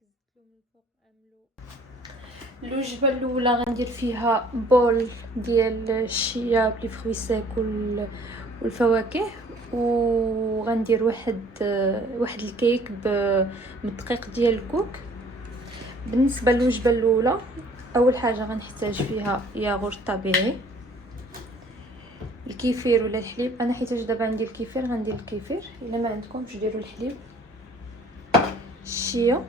زدت له من الفوق الوجبه الاولى غندير فيها بول ديال الشيا بلي فروي سيك والفواكه، وغندير واحد الكيك بالدقيق ديال الكوك. بالنسبه للوجبه الاولى اول حاجه غنحتاج فيها ياغورت طبيعي، الكيفير ولا الحليب. انا حيت دابا عندي الكيفير غندير الكيفير، الا ما عندكمش ديروا الحليب. الشيا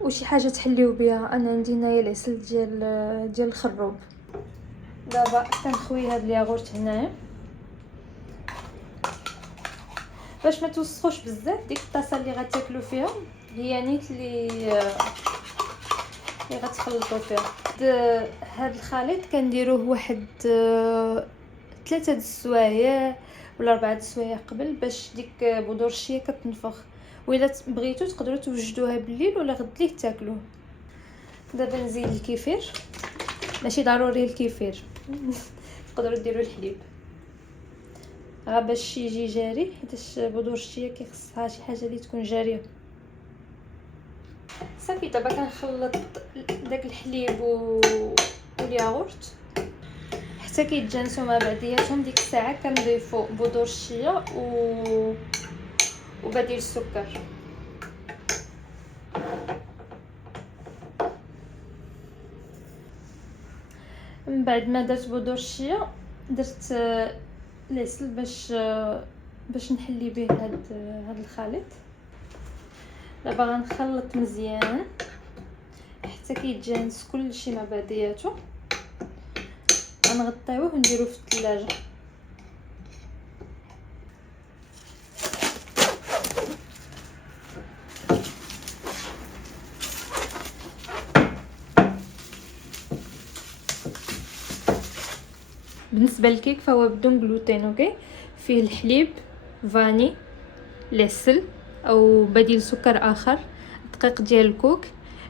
وشي حاجه تحليو بها، انا عندي هنايا العسل ديال الخروب. دابا كنخوي هاد الياغورت هنايا باش ما توسخوش بزاف. ديك الطاسه اللي غتاكلوا فيها هي نيت اللي غتخلطوا فيها. هاد الخليط كنديروه واحد 3 د السوايع ولا 4 د السوايع قبل باش ديك بذور الشيا كتنفخ، وإلا بغيتو تقدروا توجدوها بالليل ولا غد ليه تاكلوه. دابا نزيد الكيفير، ماشي ضروري الكيفير تقدروا ديروا الحليب غا باش يجي جاري، حيت بذور الشيا كيخصها شي حاجه اللي تكون جاريه. صافي دابا كنخلط داك الحليب والياغورت حتى كيتجانسوا مع بعضياتهم. ديك الساعه كنضيفوا بذور الشيا وبديل السكر. من بعد ما درت بذور الشيا درت العسل باش نحلي به هاد الخليط. دابا غنخلط مزيان حتى كيتجانس كلشي مع بعضياتو. غنغطيوه ونديروه في الثلاجه. بالنسبه للكيك فهو بدون جلوتين، اوكي. فيه الحليب، فاني، العسل او بديل سكر اخر، دقيق ديال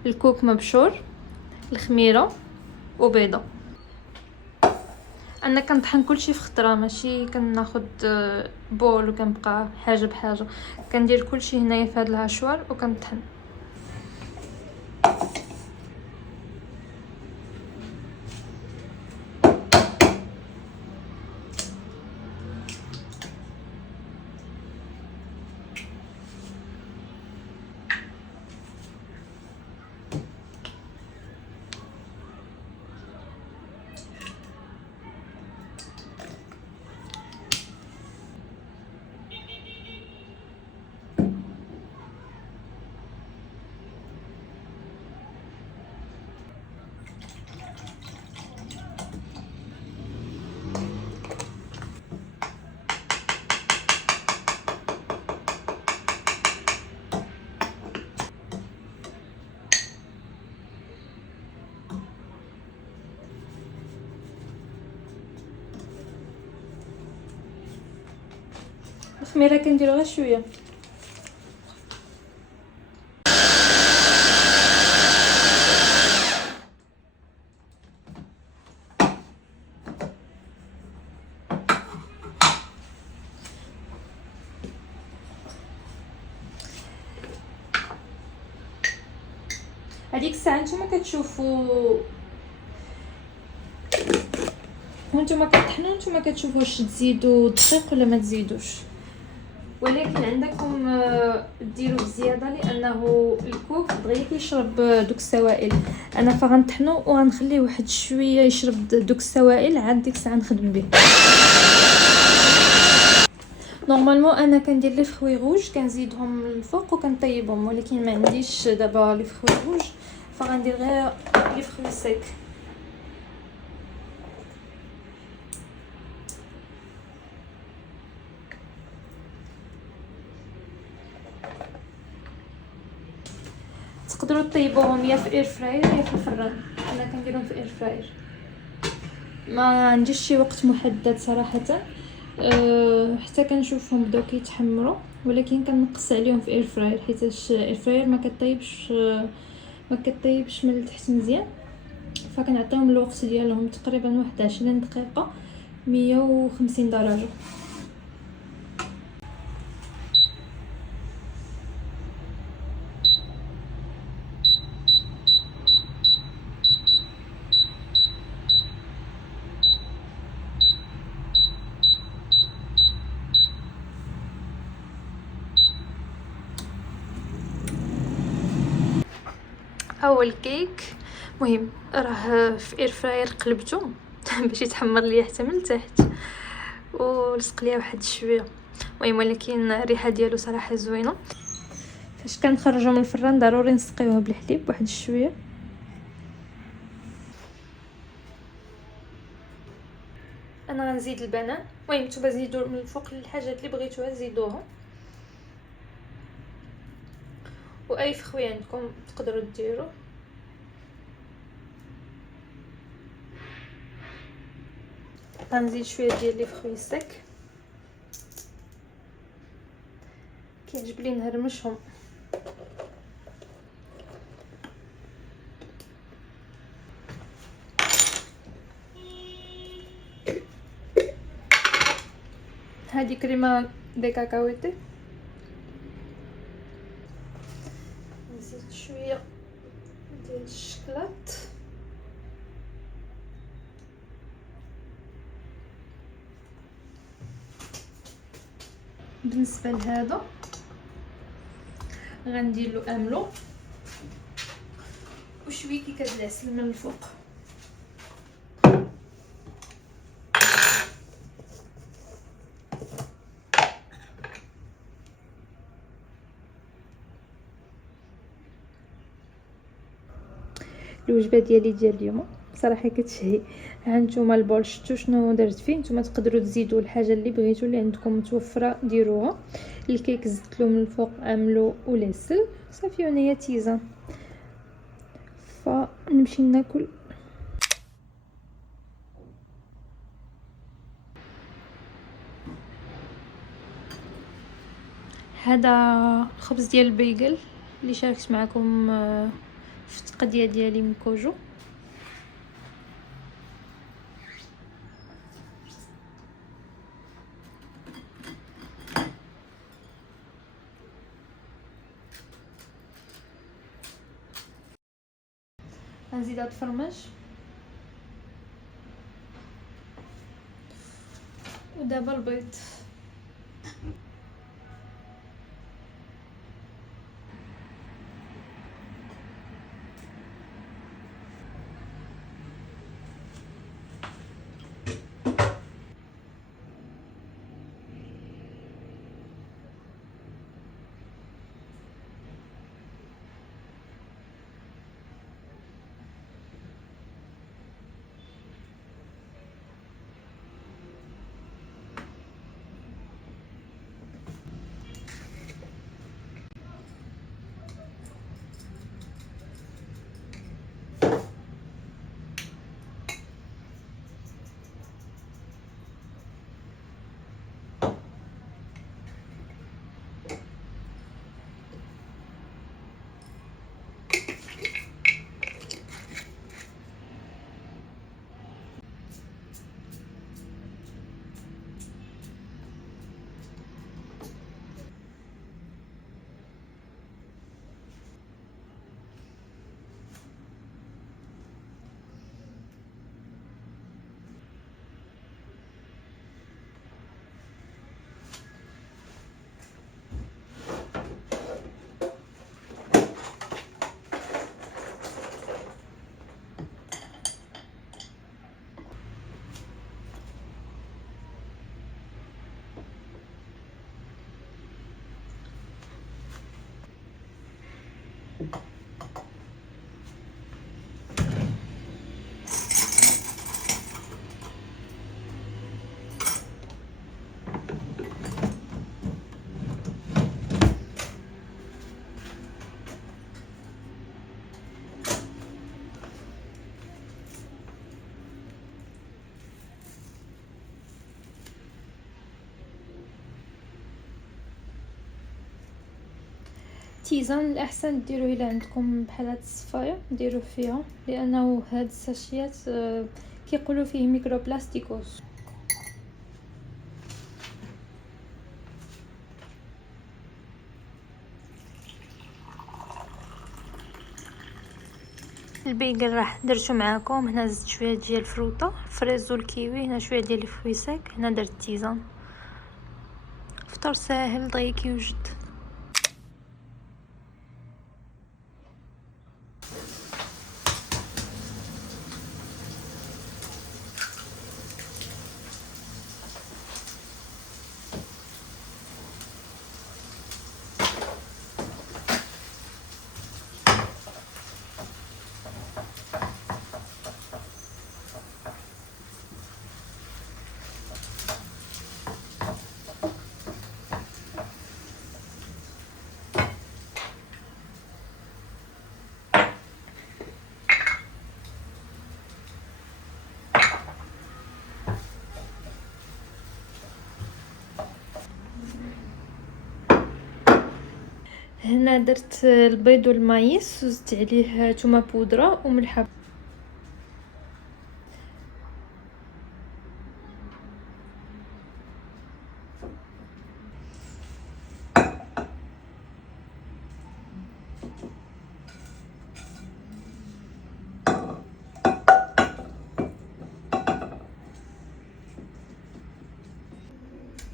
الكوك مبشور، الخميره وبيضه. انا كنطحن كلشي في خطره، ماشي كناخد بول وكنبقى حاجه بحاجه. كندير كلشي هنايا في هذا الهشوار وكنطحن. الخميره كنديرو غير شويه. هذيك الساعه نتوما كتشوفوا وانتم كطحنوا، نتوما كتشوفوا واش تزيدوا دقيق ولا ما تزيدوش، ولكن عندكم ديروا بزياده لانه الكوك بغى يشرب دوك السوائل. انا فغنطحنوا وغنخليه واحد شويه يشرب دوك السوائل، عاد ديك الساعه نخدم به. نورمالمون انا كندير لي فروي روج كنزيدهم الفوق وكنطيبهم، ولكن ما عنديش دابا لي فروي روج فغندير غير لي فروي سيك. تقدروا طيبوهم يا في اير فراير يا في الفران. انا كنديرهم في اير فراير، ما عنديش شي وقت محدد صراحه. حتى كنشوفهم بداو كيتحمروا، ولكن كنقص عليهم في اير فراير حيت الاير فراير ما كطيبش من التحت مزيان. فكنعطيهم الوقت ديالهم تقريبا واحد 20 دقيقه 150 درجه. اول كيك. مهم راه في اير فراير قلبته باش يتحمر ليا حتى من التحت ولصق ليا واحد شويه. المهم ولكن الريحه ديالو صراحه زوينه. فاش كنخرجوا من الفران ضروري نسقيوه بالحليب واحد شويه. انا غنزيد البنان. المهم نتوما زيدوا من الفوق الحاجات اللي بغيتوها زيدوها، واي فخوي عندكم تقدروا ديروا. غنزيد شويه ديال لي فخوي سك، كيعجب لي نهرمشهم. هذه كريمه دي كاكاويتي. نزيد شويه ديال الشكلاط. بالنسبه لهذا غندير له املو وشويه كيكه ديال العسل من الفوق. الوجبه ديالي ديال اليوم صراحه كتشهي. ها نتوما البول شفتوا شنو درت فيه. نتوما تقدروا تزيدوا الحاجه اللي بغيتوا اللي عندكم متوفره ديروها. الكيك زدت له من الفوق املو والعسل صافي هنايا تيزان. فنمشي ناكل. هذا خبز ديال البيغل اللي شاركت معكم في التقديه ديالي من كوجو. غنزيد هاد الفرماج ودابا البيض. تيزان الاحسن ديروه الا عندكم بحال هاد الصفايه ديروه فيها، لانه هاد الساشيات كيقولوا فيه ميكروبلاستيكوس. البيغل راح درتو معاكم. هنا زدت شويه ديال الفروطه فريز والكيوي، هنا شويه ديال الفويساك، هنا درت تيزان. فطور ساهل دغيا كيوجد. هنا درت البيض والمايس وزدت عليه تومه بودره وملح.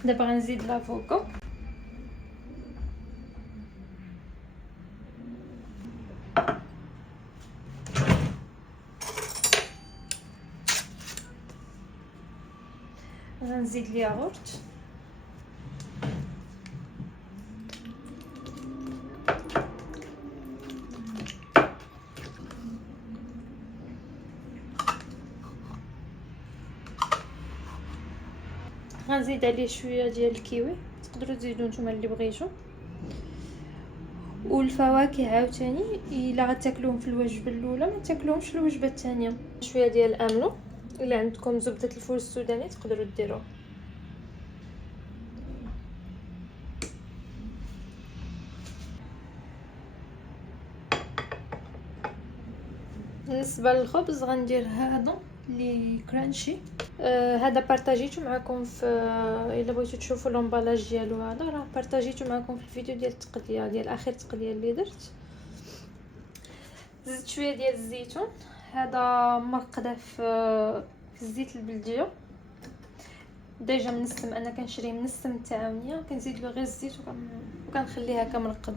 دابا غنزيد لافوكا، غنزيد الياغورت، غنزيد عليه شويه ديال الكيوي، تقدروا تزيدوا نتوما اللي بغيتو. والفواكه عاوتاني الا غتاكلوهم في الوجبه الاولى ما تاكلوهمش في الوجبه الثانيه. شويه ديال الاملو، الا عندكم زبده الفول السوداني تقدروا ديروه. بالنسبه للخبز غندير هذا اللي كرانشي. هذا بارطاجيته معكم في الا بغيتو تشوفوا لومبالاج ديالو، هذا راه بارطاجيته معكم في الفيديو ديال التقليه ديال اخر تقليه اللي درت. زدت شويه ديال الزيتون، هذا مرقده في الزيت البلديه ديجا منسم، انا كنشري منسم التعاونيه، كنزيد له غير الزيت وكنخليه هكا مرقد.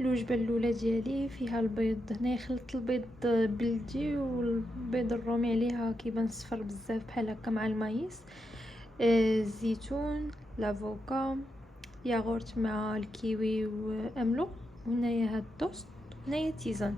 الوجبه الاولى ديالي فيها البيض، هنايا خلطت البيض بلدي والبيض الرومي عليها كيبان صفر بزاف بحال هكا مع المايس، الزيتون، لافوكا، ياغورت مع الكيوي واملو، وهنايا هاد الطوست، وهنايا تيزان.